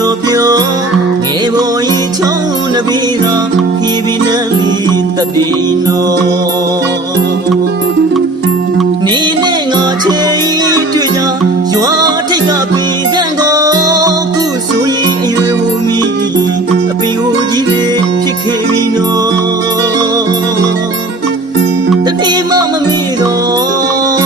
ပြောပြောငယ်ပေါ်ရီချောင်းနှပီးသာဖြီးပြီးနှလေးတတိနောနေနဲ့ငါချေတွေ့ကြရွာထိတ်ကပင်ကန်းကိုခုဆိုရင်အရွယ်ဝမီအပင်ကိုကြီးလေးဖြစ်ခဲ့ပြီနော်တတိမမမီတော့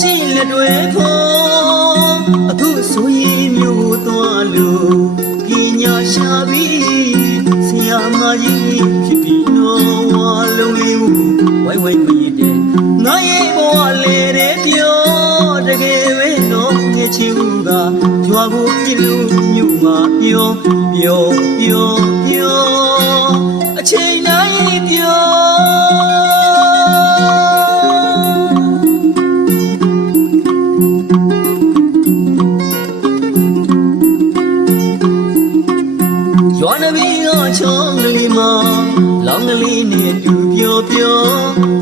ချစ်လက်တွေဖို့အခုဆိုရင်မျိုးသွားလို့ပညာရှာပြီးဆရာမကြီးဖြစ်ပြီနော်ဝါလုံးလေးဝိုင်းဝိုင်းမရတဲ့ငါရဲ့ဘဝလေးတဲ့ပြောတကယ်ပဲနော်ငယ်ချီဦးကကြွားဖို့ပြလို့မြို့မှာပြောအချိန်တိုင်းပြောရွာနဘီကချောင်းကလေးမှာလောင်းကလေးနဲ့တူပြော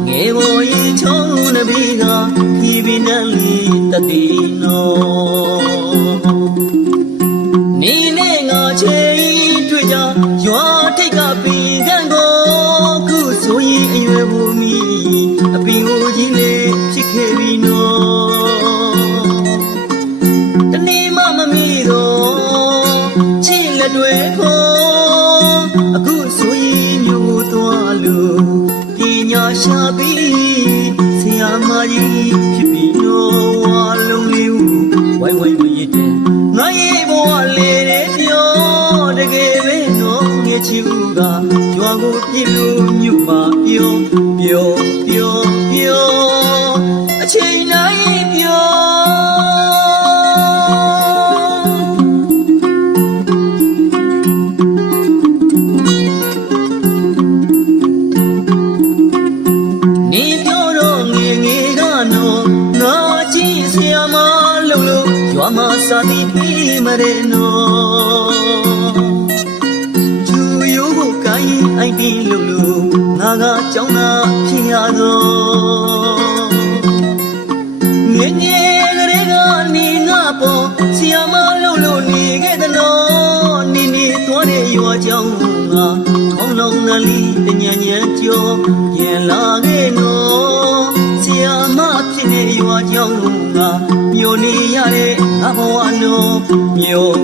ငယ်ပေါ်ရင်ချောင်းနဘီကဖြီးပြီးနှလေးတတိနောနေနဲ့ငါချေတွေ့ကြရွာထိတ်ကပင်ကန်းကိုခုဆိုရင်အရွယ်ဘူးမီအပင်ကိုကြီးလေးဖြစ်ခဲ့ပြီနော်တနေ့မှမမီတော့ချစ်လက်တွေဖို့အခုဆိုရင်မျိုးသွားလို့ပညာရှာပြီးဆရာမကြီးဖြစ်ပြီနော်ဝါလုံးလေးဝိုင်းဝိုင်းမရတဲ့ငါရဲ့ဘဝလေးတဲ့ပြောတကယ်ပဲနော်ငယ်ချီဦးကကြွားကိုပြလို့မြို့မှာပြောအချိန်တိုင်းပြောနေပြောတော့ငယ်ကနော်ငါကြည့်ဆရာမလို့ရွာမှာစာသင်ပေးမရဲနော်ကျူရိုးကိုကိုင်းအိုက်ပြီးလို့ငါကကြောင်းသာဖြစ်ရတော့ငယ်ကလေးကနေငါပေါ်ဆရာမလို့နေခဲ့တဲ့နော်နေသွားတဲ့ရွာကြောင်းငါခေါင်းလုံးနာလီတညံကြောပြန်လာခဲ့နော်ဆရာမဖြစ်နေရွာကြောင်းငါမျောနေရတဲ့ငါဘဝနော်မျော